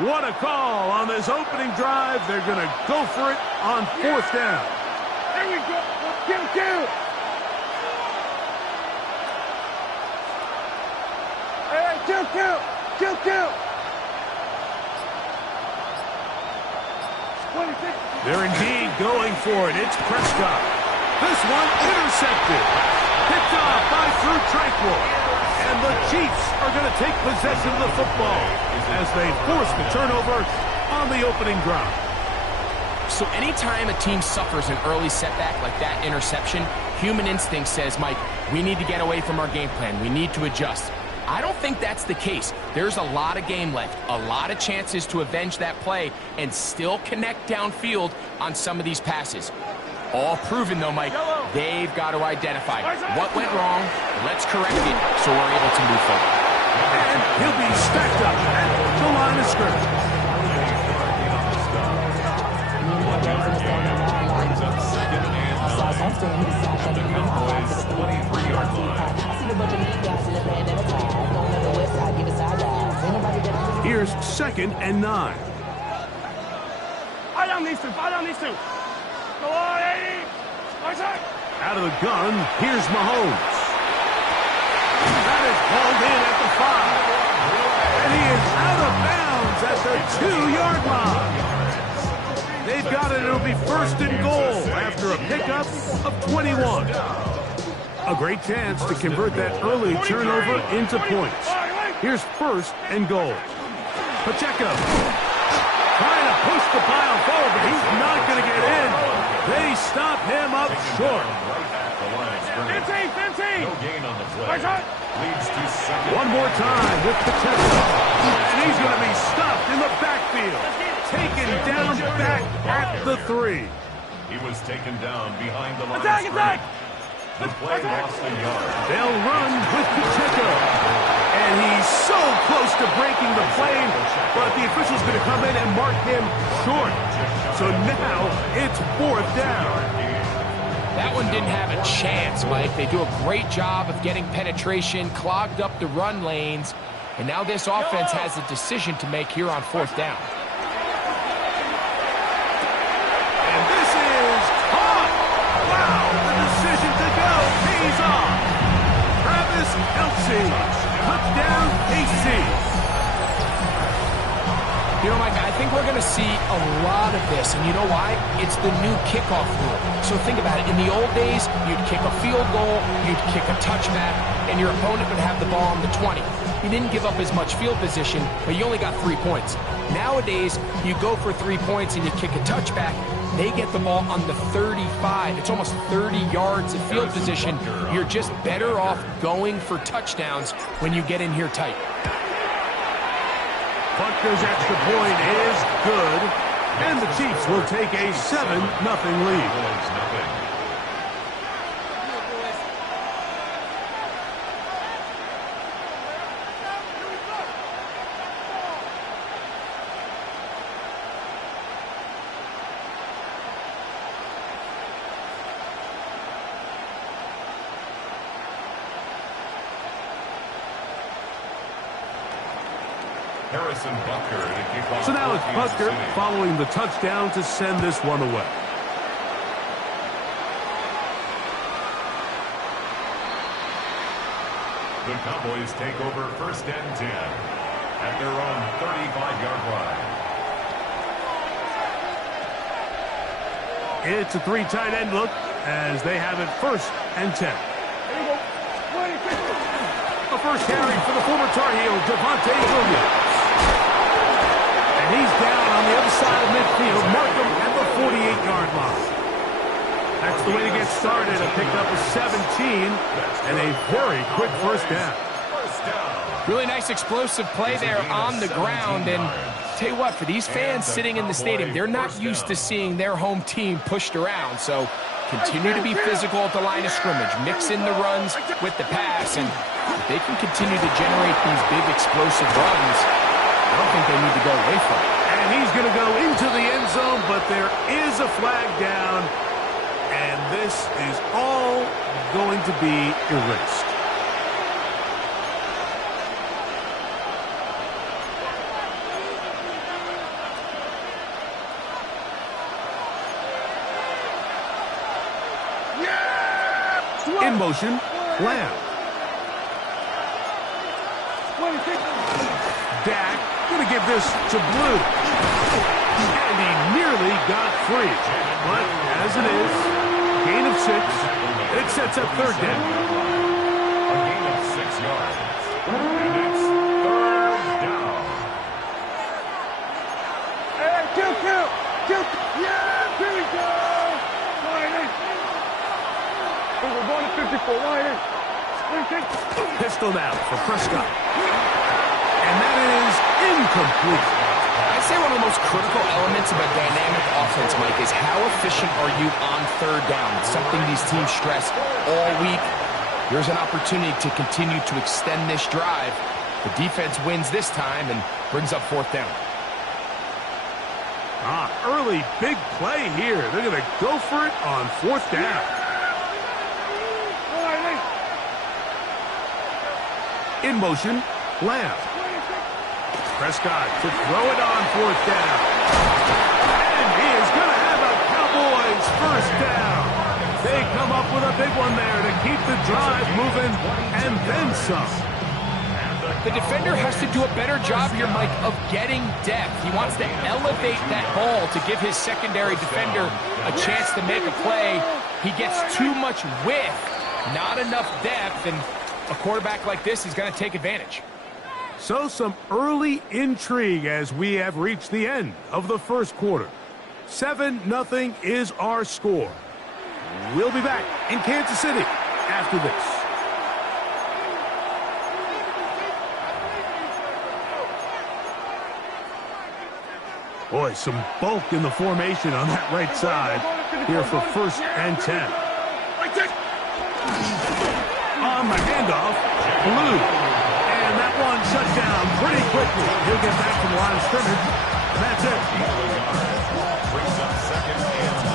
What a call on this opening drive. They're going to go for it on 4th down. There we go. Kill. Hey, kill. 26. They're indeed going for it. It's Prescott. This one intercepted. Picked off by Drew Tranquil. And the Chiefs are going to take possession of the football as they force the turnover on the opening drive. So anytime a team suffers an early setback like that interception, human instinct says, Mike, we need to get away from our game plan. We need to adjust. I don't think that's the case. There's a lot of game left, a lot of chances to avenge that play and still connect downfield on some of these passes. All proven, though, Mike. They've got to identify what went wrong. Let's correct it so we're able to move forward. And he'll be stacked up at the line of scrimmage. Here's 2nd and 9. Fight on these two. Go on, 80. Out of the gun, here's Mahomes. That is hauled in at the 5. And he is out of bounds at the 2-yard line. They've got it. It'll be 1st and goal after a pickup of 21. A great chance to convert that early turnover into points. Here's 1st and goal. Pacheco trying to push the pile forward, but he's not going to get in. They stop him up short. 15. No gain on the play. Leads to 2nd. One more time with Pacheco. And he's going to be stopped in the backfield. Taken down back at the 3. He was taken down behind the line. Attack! The play lost a yard. They'll run with Pacheco. And he's so close to breaking the plane, but the official's going to come in and mark him short. So now it's 4th down. That one didn't have a chance, Mike. They do a great job of getting penetration, clogged up the run lanes, and now this offense has a decision to make here on 4th down. And this is caught. Wow, the decision to go pays off. Travis Kelce. Touchdown, KC. You know, Mike, I think we're going to see a lot of this, and you know why? It's the new kickoff rule. So think about it. In the old days, you'd kick a field goal, you'd kick a touchback, and your opponent would have the ball on the 20. You didn't give up as much field position, but you only got 3 points. Nowadays, you go for 3 points and you kick a touchback, they get the ball on the 35. It's almost 30 yards of field position. You're just better off going for touchdowns when you get in here tight. Butker's extra point is good, and the Chiefs will take a 7-0 lead. So now it's Butker following the touchdown to send this one away. The Cowboys take over 1st and 10 at their own 35-yard line. It's a 3 tight end look as they have it 1st and 10. A first carry for the former Tar Heel, Devontae Williams. And he's down on the other side of midfield. Mark him at the 48-yard line. That's the way to get started. A pickup of 17 and a very quick 1st down. Really nice explosive play there on the ground. And tell you what, for these fans sitting in the stadium, they're not used to seeing their home team pushed around. So continue to be physical at the line of scrimmage. Mix in the runs with the pass. And if they can continue to generate these big explosive runs, I don't think they need to go away from it. And he's going to go into the end zone, but there is a flag down. And this is all going to be erased. In motion, Lamb. Dak going to give this to Blue. And he nearly got free. But as it is, gain of 6. It sets up third down. A gain of 6 yards. And it's third down. Hey, kill. Yeah, here we go. We're going to 54. Pistol now for Prescott. And that is incomplete. I'd say one of the most critical elements of a dynamic offense, Mike, is how efficient are you on third down? It's something these teams stress all week. Here's an opportunity to continue to extend this drive. The defense wins this time and brings up fourth down. Early big play here. They're going to go for it on fourth down. In motion, Lamb. Prescott to throw it on fourth down. And he is going to have a Cowboys first down. They come up with a big one there to keep the drive moving and then some. The defender has to do a better job here, Mike, of getting depth. He wants to elevate that ball to give his secondary defender a chance to make a play. He gets too much width, not enough depth, and a quarterback like this is going to take advantage. So some early intrigue as we have reached the end of the first quarter. 7-0 is our score. We'll be back in Kansas City after this. Boy, some bulk in the formation on that right side here for 1st and 10. On the handoff, Blue. And that one shut down pretty quickly. He'll get back to the line of scrimmage. And that's it.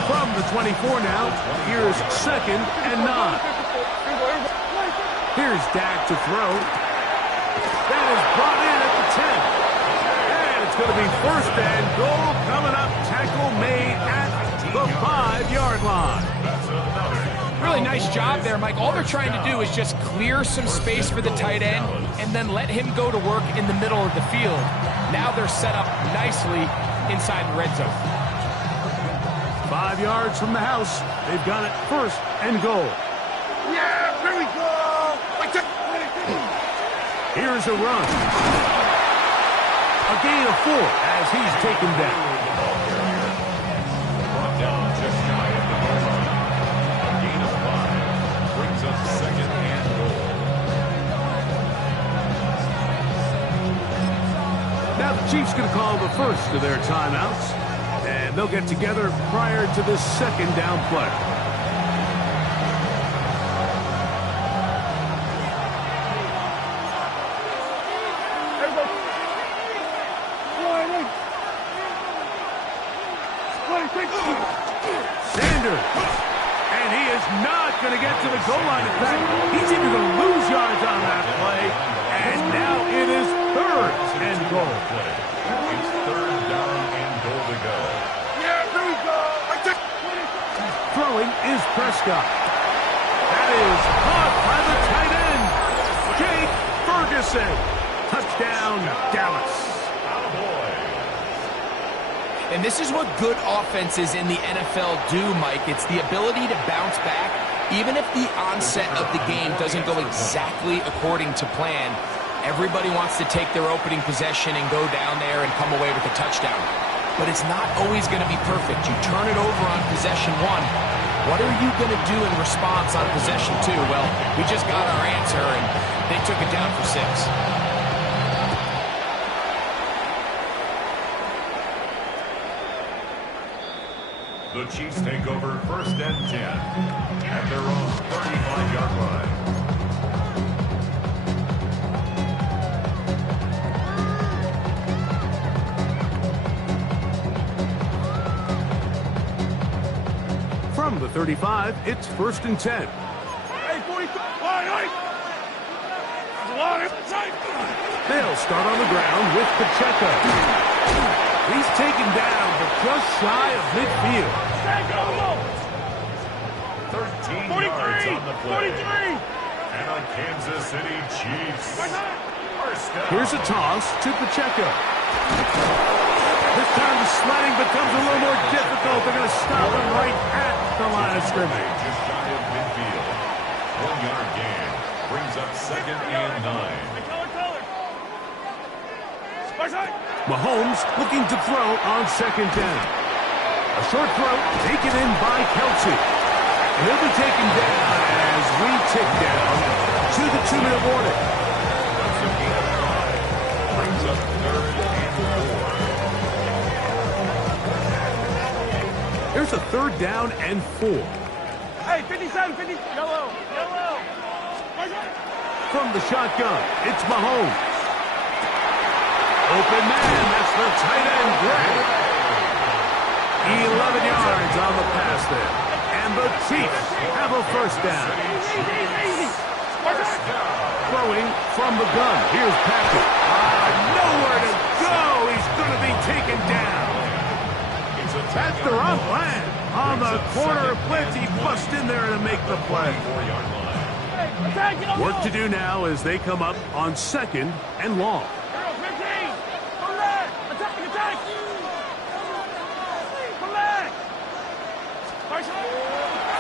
From the 24 now, here's 2nd and 9. Here's Dak to throw. That is brought in at the 10. It's going to be 1st and goal coming up. Tackle made at the 5-yard line. Really nice job there, Mike. All they're trying to do is just clear some space for the tight end and then let him go to work in the middle of the field. Now they're set up nicely inside the red zone. 5 yards from the house. They've got it 1st and goal. Yeah, here we go. Here's a run. A gain of 4 as he's taken down. Brought down just shy of the goal line. A gain of 5 brings us 2nd and goal. Now the Chiefs going to call the first of their timeouts, and they'll get together prior to this 2nd down play. Sanders, and he is not going to get to the goal line. In fact, he's even going to lose yards on that play. And now it is 3rd and goal. It's 3rd down and goal to go. Yeah, here we go. Throwing is Prescott. That is caught by the tight end, Jake Ferguson. Touchdown, Dallas. And this is what good offenses in the NFL do, Mike. It's the ability to bounce back. Even if the onset of the game doesn't go exactly according to plan, everybody wants to take their opening possession and go down there and come away with a touchdown. But it's not always going to be perfect. You turn it over on possession 1. What are you going to do in response on possession 2? Well, we just got our answer, and they took it down for 6. The Chiefs take over 1st and 10 at their own 35-yard line. From the 35, it's 1st and 10. Hey, 45. They'll start on the ground with Pacheco. He's taken down, but just shy of midfield. 13 14 yards on the play. 43. And a Kansas City Chiefs. First down. Here's a toss to Pacheco. This time the sledding becomes a little more difficult. They're going to stop him right at the line of scrimmage. Just shy of midfield. 1 yard gain. Brings up 2nd and 9. Mahomes looking to throw on 2nd down. A short throw taken in by Kelsey. And he'll be taken down as we tick down to the 2-minute warning. That's a gain of 5. Brings up 3rd and 4. Here's a 3rd down and 4. Hey, 57, 50. Yellow. From the shotgun, it's Mahomes. Open man, that's the tight end, Gray. 11 yards on the pass there. And the Chiefs have a 1st down. Throwing from the gun. Here's Patrick. Nowhere to go. He's going to be taken down. That's the wrong plan. On the corner blitz, he busts in there to make the play. Work to do now as they come up on 2nd and long.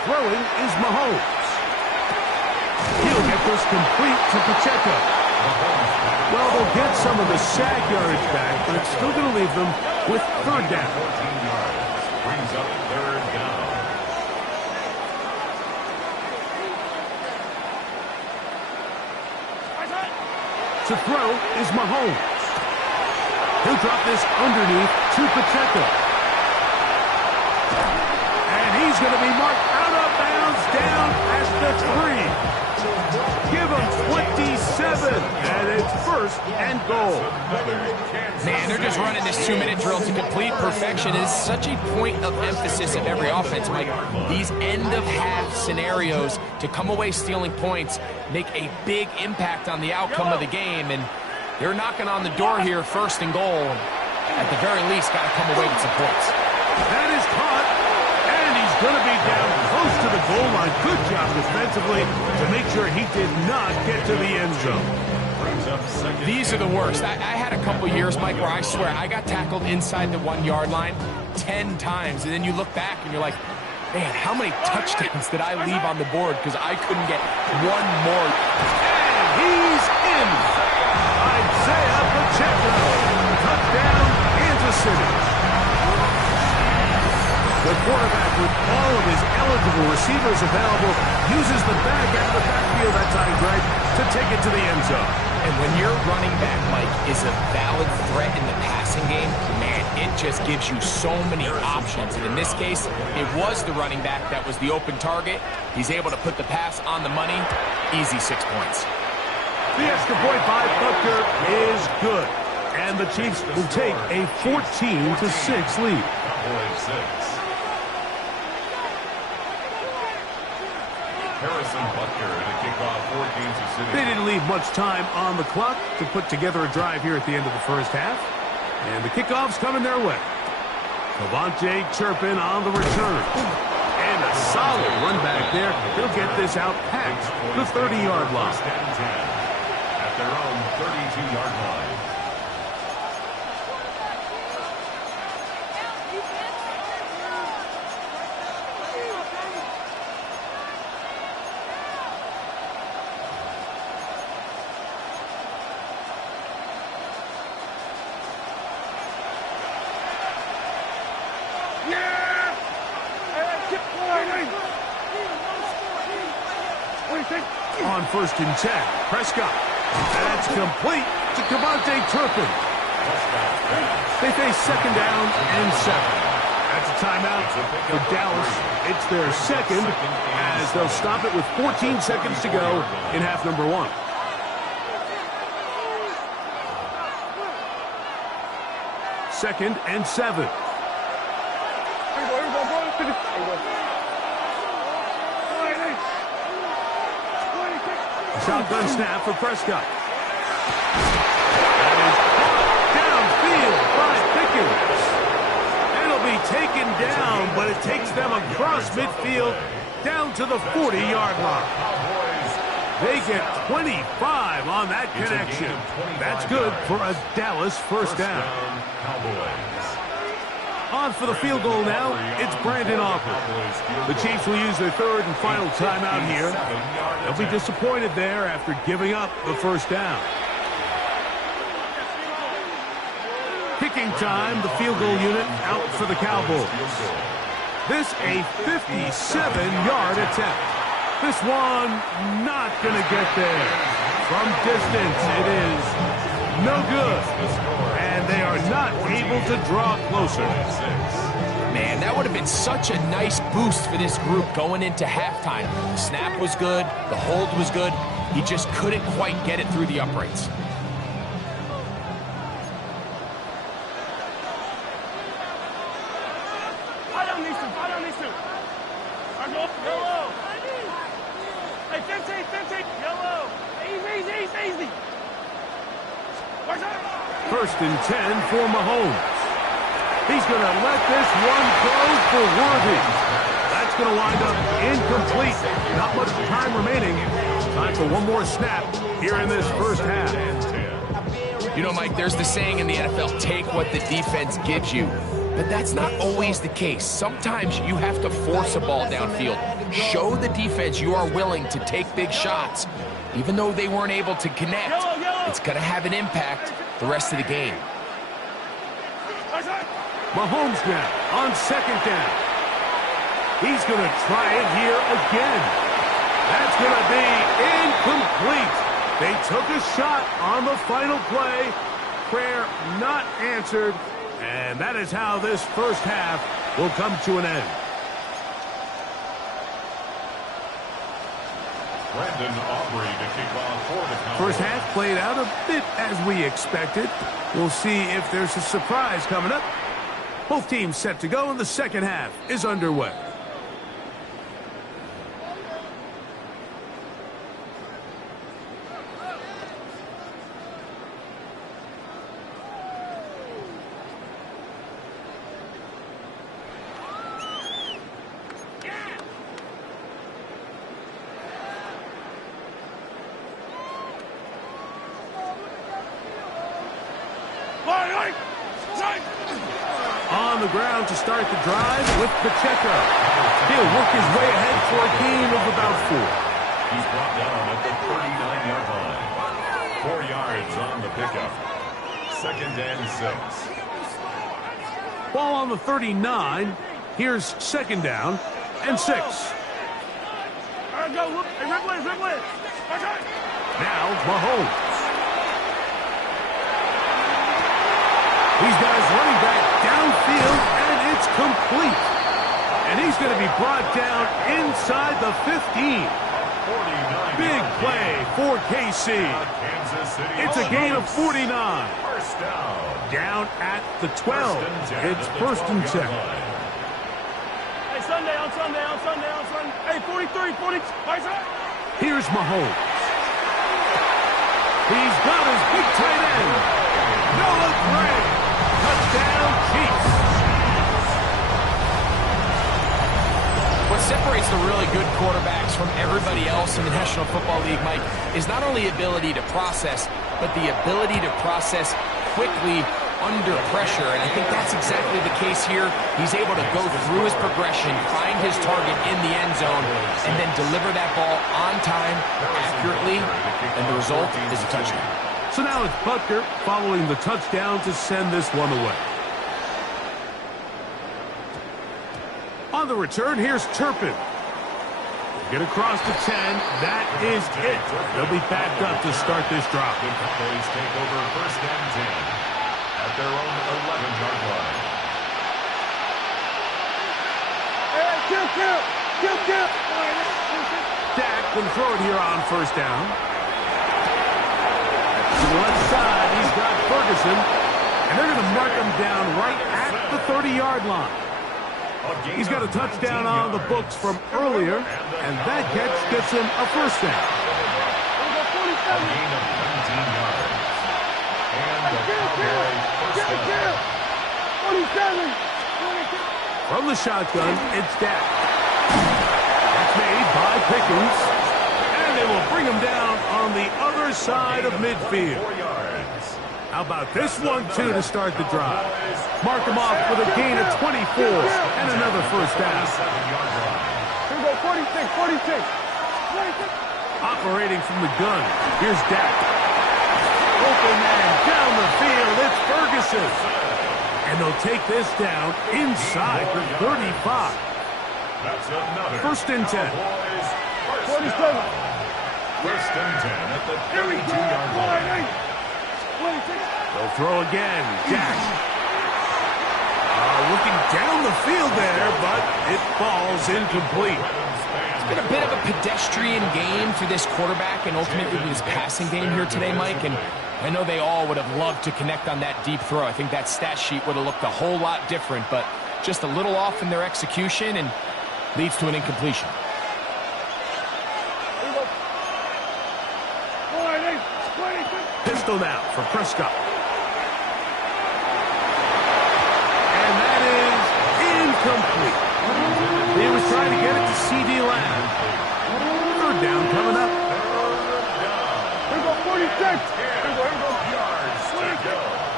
Throwing is Mahomes. He'll get this complete to Pacheco. Well, they'll get some of the sack yardage back, but it's still going to leave them with 3rd down. 14 yards. Brings up 3rd down. To throw is Mahomes. He'll drop this underneath to Pacheco. And he's going to be marked out of bounds down at the 3. Give him 27, and it's 1st and goal. Man, they're just running this 2-minute drill to complete perfection. It's such a point of emphasis of every offense, Mike. These end-of-half scenarios to come away stealing points make a big impact on the outcome of the game, and they're knocking on the door here, 1st and goal. At the very least, got to come away with some points. That is caught, and he's going to be down close to the goal line. Good job defensively to make sure he did not get to the end zone. These are the worst. I had a couple years, Mike, where I swear I got tackled inside the 1-yard line 10 times, and then you look back and you're like, man, how many touchdowns did I leave on the board because I couldn't get one more? And he's in. Isaiah Pacheco. Touchdown, Kansas City. The quarterback, with all of his eligible receivers available, uses the back out of the backfield that time, Greg, to take it to the end zone. And when your running back, Mike, is a valid threat in the passing game, man, it just gives you so many options. And in this case, it was the running back that was the open target. He's able to put the pass on the money. Easy 6 points. The extra point by Butker is good. And the Chiefs will take a 14-6 lead. Harrison Butker in a kickoff for Kansas City. They didn't leave much time on the clock to put together a drive here at the end of the 1st half. And the kickoff's coming their way. Devontae Turpin on the return. And a solid run back there. He'll get this out past the 30-yard line. At their own 32-yard line. On 1st and 10, Prescott. That's complete to Devontae Turpin. They face 2nd down and 7. That's a timeout for Dallas. It's their 2nd, as they'll stop it with 14 seconds to go in half number 1. Second and 7. Shotgun snap for Prescott. That is downfield by Pickens. It'll be taken down, but it takes them across midfield down to the 40-yard line. They get 25 on that connection. That's good for a Dallas first down. On for the field goal now, it's Brandon Aubrey. The Chiefs will use their third and final timeout here. They'll be disappointed there after giving up the first down. Kicking time, the field goal unit out for the Cowboys. This a 57-yard attempt. This one not going to get there. From distance, it is no good. And they are not able to draw closer. Man, that would have been such a nice boost for this group going into halftime. The snap was good. The hold was good. He just couldn't quite get it through the uprights. First and 10 for Mahomes. He's going to let this one go for Worthy. That's going to wind up incomplete. Not much time remaining. Time for one more snap here in this first half. You know, Mike, there's the saying in the NFL, take what the defense gives you. But that's not always the case. Sometimes you have to force a ball downfield. Show the defense you are willing to take big shots. Even though they weren't able to connect, it's going to have an impact the rest of the game. Mahomes now on second down. He's going to try it here again. That's going to be incomplete. They took a shot on the final play. Prayer not answered. And that is how this first half will come to an end. Brandon Aubrey to kick off for the Cowboys. First half played out a bit as we expected. We'll see if there's a surprise coming up. Both teams set to go, and the second half is underway. On the ground to start the drive with Pacheco. He'll work his way ahead for a gain of about 4. He's brought down at the 39-yard line. 4 yards on the pickup. Second and 6. Ball on the 39. Here's second down and 6. Now Mahomes. He's got his running back downfield, and it's complete. And he's going to be brought down inside the 15. Big play for KC. It's a gain of 49. First down. Down at the 12. It's first and 10. Hey, Sunday. Hey, 43, 40. Here's Mahomes. He's got his big tight end. Noah Gray. Touchdown, Chiefs. What separates the really good quarterbacks from everybody else in the National Football League, Mike, is not only ability to process, but the ability to process quickly under pressure. And I think that's exactly the case here. He's able to go through his progression, find his target in the end zone, and then deliver that ball on time, accurately, and the result is a touchdown. So now it's Butker following the touchdown to send this one away. On the return, here's Turpin. Get across to 10. That is it. They'll be backed up to start this drive. The Cowboys take over first and 10 at their own 11-yard line. Kill. Dak can throw it here on first down. To the left side, he's got Ferguson. And they're going to mark him down right at the 30-yard line. He's got a touchdown on the books from earlier, and that catch gets him a first down. A gain of 19 yards. And the Cowboys first down. 27. From the shotgun, it's Dak. That's made by Pickens. And they will bring him down on the other side of midfield. How about this one, too, to start the drive? Mark him off with a gain of 24 and another first down. Here we go, 46. Operating from the gun, here's Dak. Open man down the field, it's Ferguson. And they'll take this down inside the 35. First and 10. 47. First and 10 at the 32-yard line. They'll throw again. Dak. Looking down the field there, but it falls incomplete. It's been a bit of a pedestrian game for this quarterback and ultimately his passing game here today, Mike. And I know they all would have loved to connect on that deep throw. I think that stat sheet would have looked a whole lot different, but just a little off in their execution and leads to an incompletion. Pistol now for Prescott. And that is incomplete. He was trying to get it to C.D. Lamb. Third down coming up. Here we go, 46.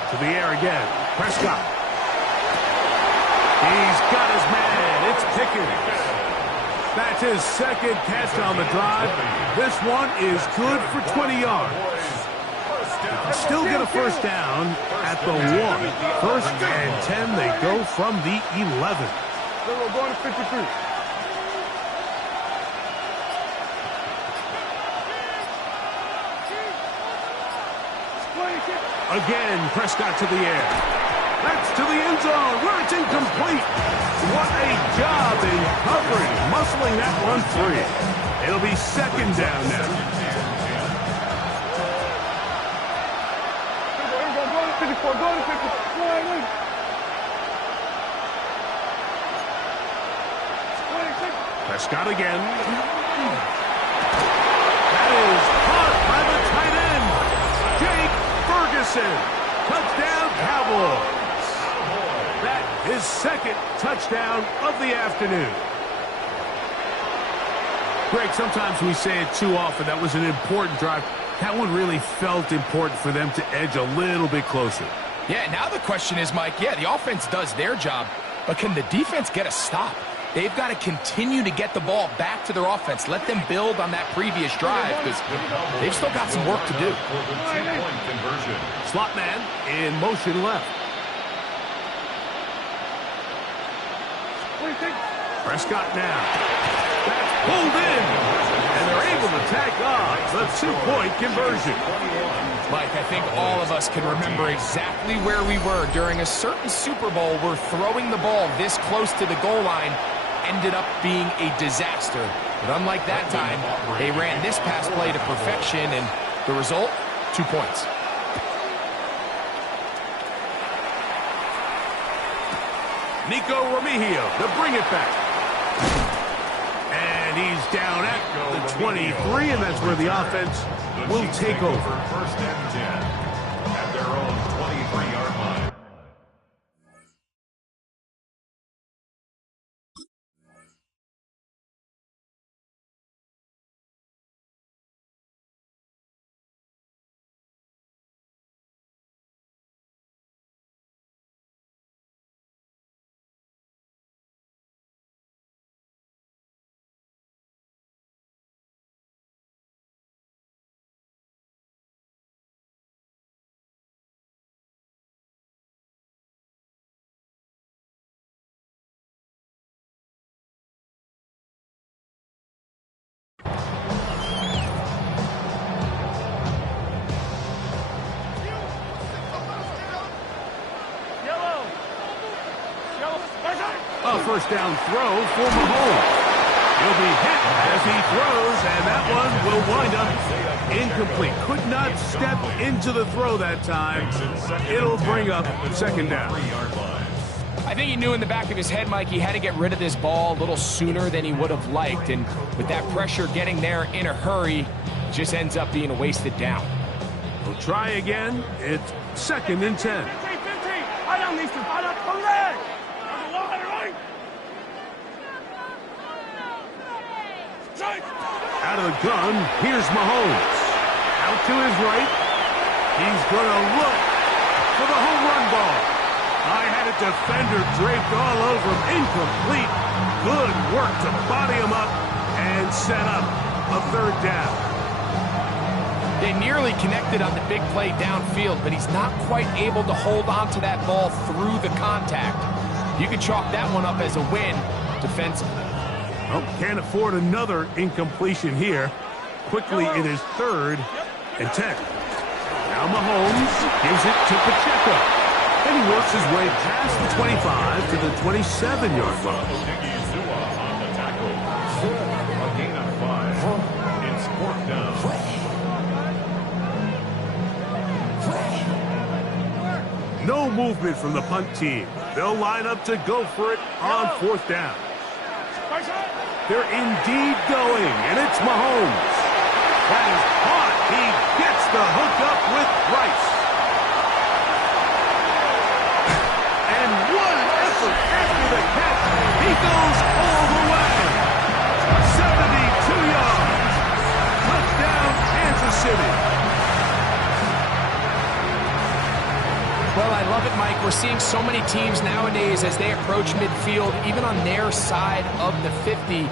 To the air again. Prescott. He's got his man. It's Pickens. That's his second catch on the drive. This one is good for 20 yards. Still get a first down at the 1. First and 10, they go from the 11. We're going to 53. Again, Prescott to the air. That's to the end zone where it's incomplete. What a job in covering, muscling that one free. It'll be second down now. Going to 54. Prescott again. That is caught by the tight end, Jake Ferguson. Touchdown, Cowboys. That is second touchdown of the afternoon. Greg, sometimes we say it too often. That was an important drive. That one really felt important for them to edge a little bit closer. Yeah, now the question is, Mike, yeah, the offense does their job, but can the defense get a stop? They've got to continue to get the ball back to their offense. Let them build on that previous drive because they've still got some work to do. Slot man in motion left. Prescott now. That's pulled in. And they're able to tack on the 2-point conversion. Mike, I think all of us can remember exactly where we were during a certain Super Bowl where throwing the ball this close to the goal line ended up being a disaster. But unlike that time, they ran this pass play to perfection, and the result, 2 points. Nico Remigio to bring it back. And he's down at the 23, and that's where the offense will take over. First and 10 at their own 23-yard line. A first down throw for Mahomes. He'll be hit as he throws, and that one will wind up incomplete. Could not step into the throw that time. It'll bring up second down. I think he knew in the back of his head, Mike, he had to get rid of this ball a little sooner than he would have liked. And with that pressure getting there in a hurry, it just ends up being a wasted down. We'll try again. It's second and 10. Out of the gun, here's Mahomes. Out to his right. He's going to look for the home run ball. I had a defender draped all over him. Incomplete. Good work to body him up and set up a third down. They nearly connected on the big play downfield, but he's not quite able to hold on to that ball through the contact. You can chalk that one up as a win defensively. Well, can't afford another incompletion here. Quickly it is 3rd and 10. Now Mahomes gives it to Pacheco. And he works his way past the 25 to the 27-yard line. On the tackle. A gain of 5. It's 4th down. No movement from the punt team. They'll line up to go for it on 4th down. They're indeed going, and it's Mahomes. That is caught. He gets the hook up with Rice. And what an effort after the catch. He goes all the way. 72 yards. Touchdown, Kansas City. Well, I love it, Mike. We're seeing so many teams nowadays as they approach midfield, even on their side of the 50,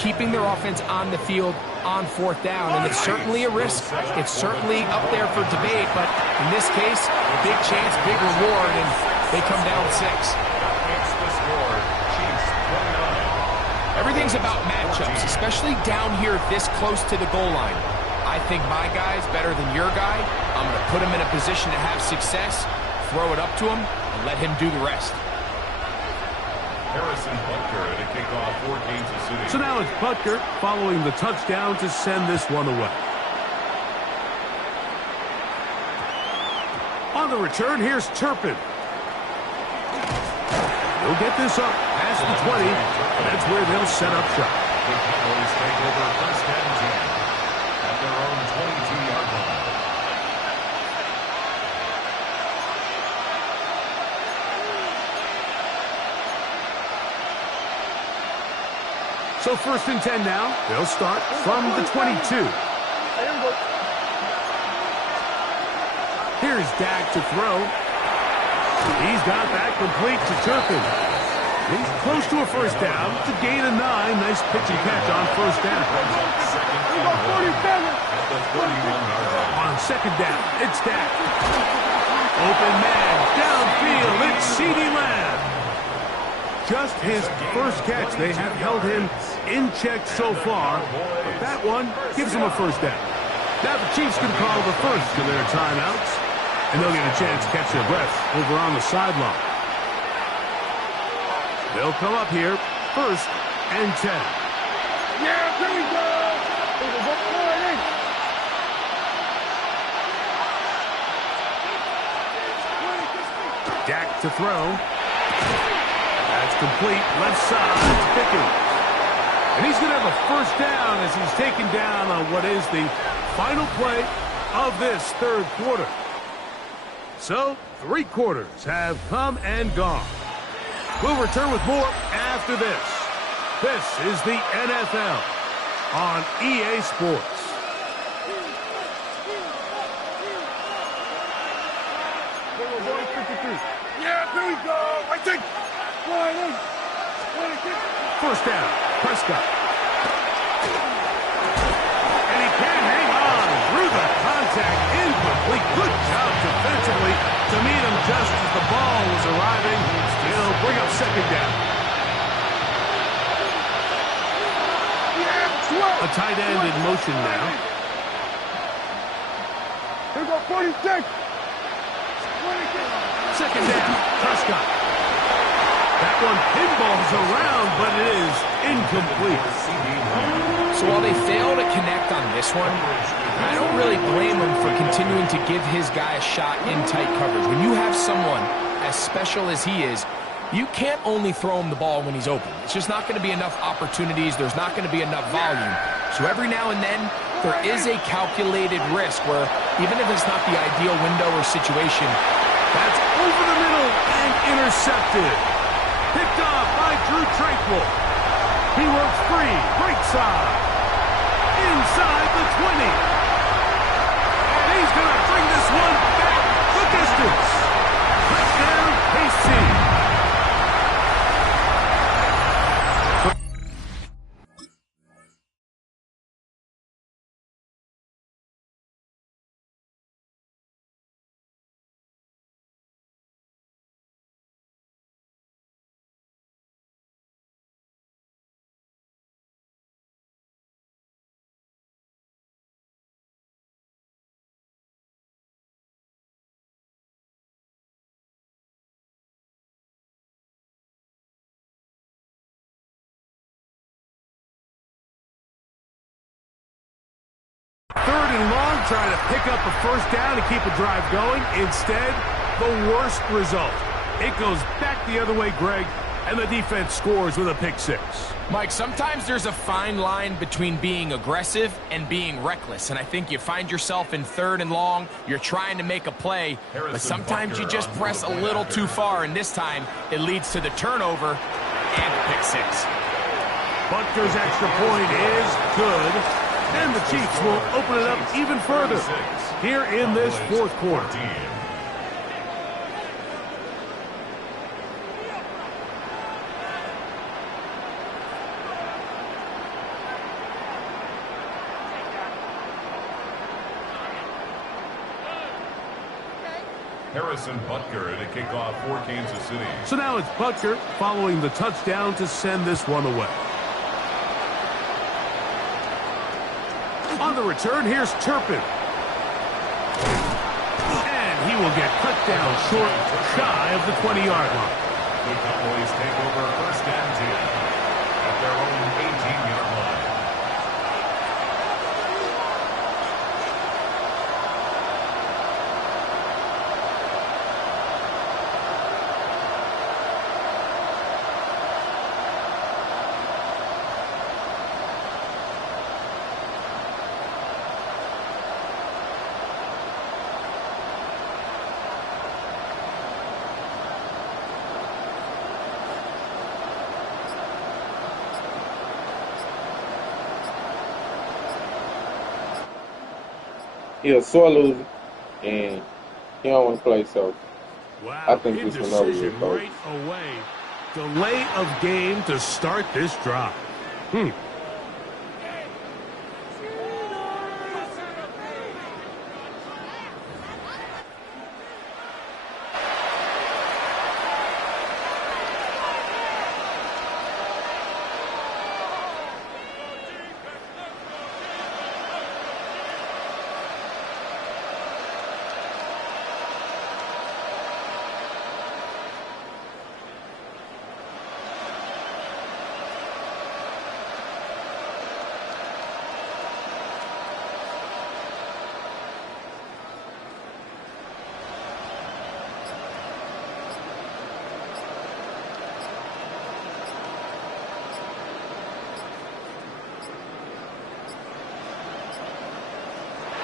keeping their offense on the field on 4th down. And it's certainly a risk. It's certainly up there for debate, but in this case, big chance, big reward, and they come down 6. Makes the score. Chiefs 29. Everything's about matchups, especially down here this close to the goal line. I think my guy's better than your guy. I'm going to put him in a position to have success, throw it up to him, and let him do the rest. Harrison Butker at a kickoff for Kansas City. So now it's Butker following the touchdown to send this one away. On the return, here's Turpin. He'll get this up past the 20. That's where they'll set up shop. The Cowboys take over 1st and 10 at their own 22-yard line. So 1st and 10 now. They'll start from the 22. Here's Dak to throw. He's got that complete to Turpin. He's close to a 1st down to gain a 9. Nice pitch and catch on 1st down. On 2nd down, it's Dak. Open man, downfield, it's CeeDee Lamb. Just his 1st catch. They have held him in check so far, but that one gives him a 1st down. Now the Chiefs can call the first of their timeouts, and they'll get a chance to catch their breath over on the sideline. They'll come up here, 1st and 10. Yeah, here we go. Dak to throw. That's complete. Left side, Pickens. And he's going to have a 1st down as he's taken down on what is the final play of this 3rd quarter. So, 3 quarters have come and gone. We'll return with more after this. This is the NFL on EA Sports. Yeah, here we go. I think. 1st down, Prescott. And he can't hang on through the contact. Incomplete. Good job defensively to meet him just as the ball was arriving. He'll bring up 2nd down. A tight end in motion now. Here we go, 46. 2nd down, Prescott. That one pinballs around, but it is incomplete. So while they fail to connect on this one, I don't really blame him for continuing to give his guy a shot in tight coverage. When you have someone as special as he is, you can't only throw him the ball when he's open. It's just not going to be enough opportunities. There's not going to be enough volume. So every now and then, there is a calculated risk where even if it's not the ideal window or situation, that's over the middle and intercepted. Picked off by Drew Tranquil. He works free, right side. inside the 20. And he's going to bring this one back the distance. Touchdown, KC. Third and long, trying to pick up a first down and keep a drive going. Instead, the worst result. It goes back the other way, Greg, and the defense scores with a pick six. Mike, sometimes there's a fine line between being aggressive and being reckless, and I think you find yourself in third and long, you're trying to make a play, but sometimes you just press a little too far, and this time it leads to the turnover and a pick six. Butker's extra point is good. And the Chiefs will open it up even further here in this fourth quarter. Harrison Butker to kick off for Kansas City. So now it's Butker following the touchdown to send this one away. On the return, here's Turpin. And he will get cut down short, shy of the 20-yard line. The Cowboys take over first and 10 at their own 18-yard line. He a sore loser, and he don't want to play, so Wow, I think this one over with, indecision folks. right away. Delay of game to start this drive.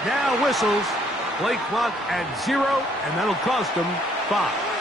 Now whistles, play clock at 0, and that'll cost them 5.